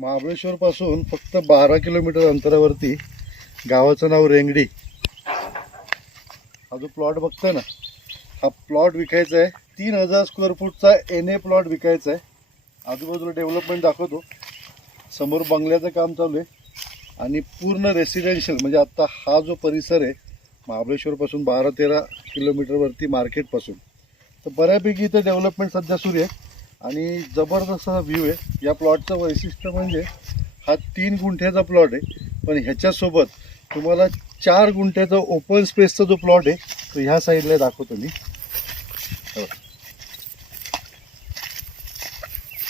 महाबळेश्वर पासून फक्त बारा किलोमीटर अंतरावरती गावाचं नाव रेंगडी. हा जो प्लॉट बघताय ना हा प्लॉट विकायचा आहे. तीन हजार स्क्वेअर फूटचा एन ए प्लॉट विकायचा आहे. आजूबाजूला डेव्हलपमेंट दाखवतो. समोर बंगल्याचं काम चालू आहे. आणि पूर्ण रेसिडेन्शियल म्हणजे आत्ता हा जो परिसर आहे महाबळेश्वरपासून बारा तेरा किलोमीटरवरती मार्केटपासून तर बऱ्यापैकी इथं डेव्हलपमेंट सध्या सुरू आहे. आणि जबरदस्त हा व्ह्यू आहे. या प्लॉटचं वैशिष्ट्य म्हणजे हा तीन गुंठ्याचा प्लॉट आहे. पण ह्याच्यासोबत तुम्हाला चार गुंठ्याचा ओपन स्पेसचा जो प्लॉट आहे तो ह्या साईडला दाखवतो मी.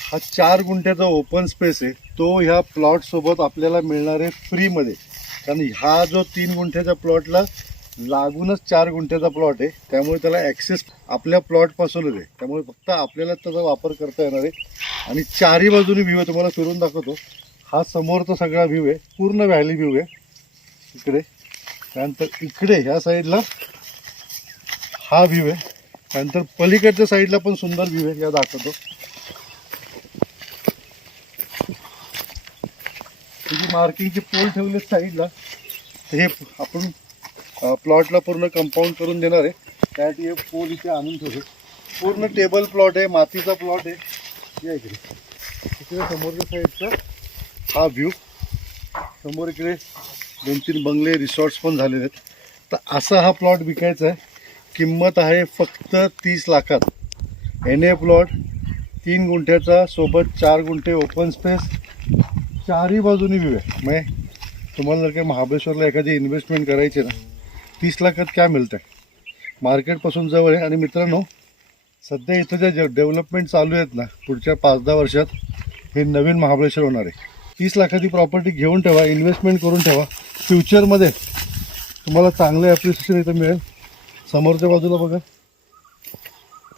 हा चार गुंठ्याचा ओपन स्पेस आहे. तो ह्या प्लॉटसोबत आपल्याला मिळणार आहे फ्रीमध्ये कारण हा जो तीन गुंठ्याच्या प्लॉटला लागूनच चार गुंठ्याचा प्लॉट आहे. त्यामुळे त्याला ॲक्सेस आपल्या प्लॉटपासूनच आहे. त्यामुळे फक्त आपल्याला त्याचा वापर करता येणार आहे. आणि चारही बाजूनी व्ह्यू आहे. तुम्हाला फिरून दाखवतो. हा समोरचा सगळा व्ह्यू आहे. पूर्ण व्हॅली व्ह्यू आहे. इकडे. त्यानंतर इकडे ह्या साईडला हा व्ह्यू आहे. त्यानंतर पलीकडच्या साईडला पण सुंदर व्ह्यू आहे. या दाखवतो. मार्किंगची मार्किंगचे पोल ठेवले साईडला हे आपण प्लॉटला पूर्ण कंपाऊंड करून देणार आहे. त्यासाठी हे पोल इथे आणून ठेवले पूर्ण टेबल प्लॉट आहे मातीचा प्लॉट आहे. या इकडे. इकडे समोरच्या साईडचा हा व्ह्यू समोर इकडे दोन तीन बंगले रिसॉर्ट्स पण झालेले आहेत. तर असा हा प्लॉट विकायचा आहे. किंमत आहे फक्त तीस लाखात. एन ए प्लॉट तीन गुंठ्याचा सोबत चार गुंठे ओपन स्पेस चारही बाजूनी व्ह्यू आहे. म्हणजे तुम्हाला जर काही महाबळेश्वरला एखादी इन्व्हेस्टमेंट करायची ना तीस लाखात काय मिळतं आहे मार्केटपासून जवळ आहे. आणि मित्रांनो सध्या इथं ज्या डेव्हलपमेंट चालू आहेत ना पुढच्या पाच दहा वर्षात हे नवीन महाबळेश्वर होणार आहे. तीस लाखाची प्रॉपर्टी घेऊन ठेवा इन्व्हेस्टमेंट करून ठेवा. फ्युचरमध्ये तुम्हाला चांगले ॲप्रिसिएशन इथं मिळेल. समोरच्या बाजूला बघा.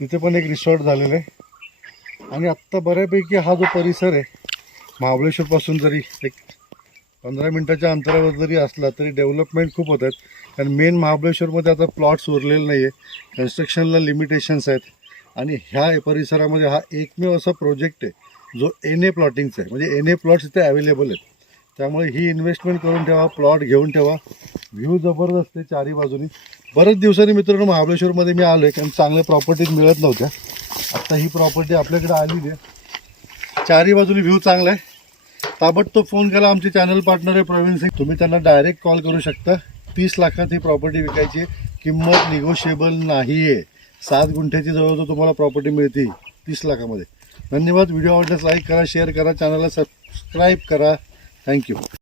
तिथे पण एक रिसॉर्ट झालेलं आहे. आणि आत्ता बऱ्यापैकी हा जो परिसर आहे महाबळेश्वरपासून जरी एक पंधरा मिनटाच्या अंतरावर जरी असला तरी डेव्हलपमेंट खूप होत आहेत. कारण मेन महाबळेश्वरमध्ये आता प्लॉट्स उरलेले नाही आहे कन्स्ट्रक्शनला लिमिटेशन्स आहेत. आणि ह्या परिसरामध्ये हा एकमेव असा प्रोजेक्ट आहे जो एन ए प्लॉटिंगचा आहे. म्हणजे एन ए प्लॉट्स इथे अवेलेबल आहेत. त्यामुळे ही इन्व्हेस्टमेंट करून ठेवा प्लॉट घेऊन ठेवा. व्ह्यू जबरदस्त आहे चारी बाजूनी. बरेच दिवसांनी मित्रांनो महाबळेश्वरमध्ये मी आलो आहे कारण चांगल्या प्रॉपर्टीज मिळत नव्हत्या. आत्ता ही प्रॉपर्टी आपल्याकडे आलेली आहे. चारी बाजूनी व्ह्यू चांगला आहे. ताबडतोब फोन केला. आमचे चॅनल पार्टनर आहे प्रवीण सिंग. तुम्ही त्यांना डायरेक्ट कॉल करू शकता. तीस लाखात ही प्रॉपर्टी विकायची किंमत निगोशिएबल नाही आहे सात गुंठ्याची जवळजवळ तुम्हाला प्रॉपर्टी मिळते तीस लाखामध्ये. धन्यवाद. व्हिडिओ आवडल्यास लाईक करा शेअर करा चॅनलला सबस्क्राईब करा. थँक्यू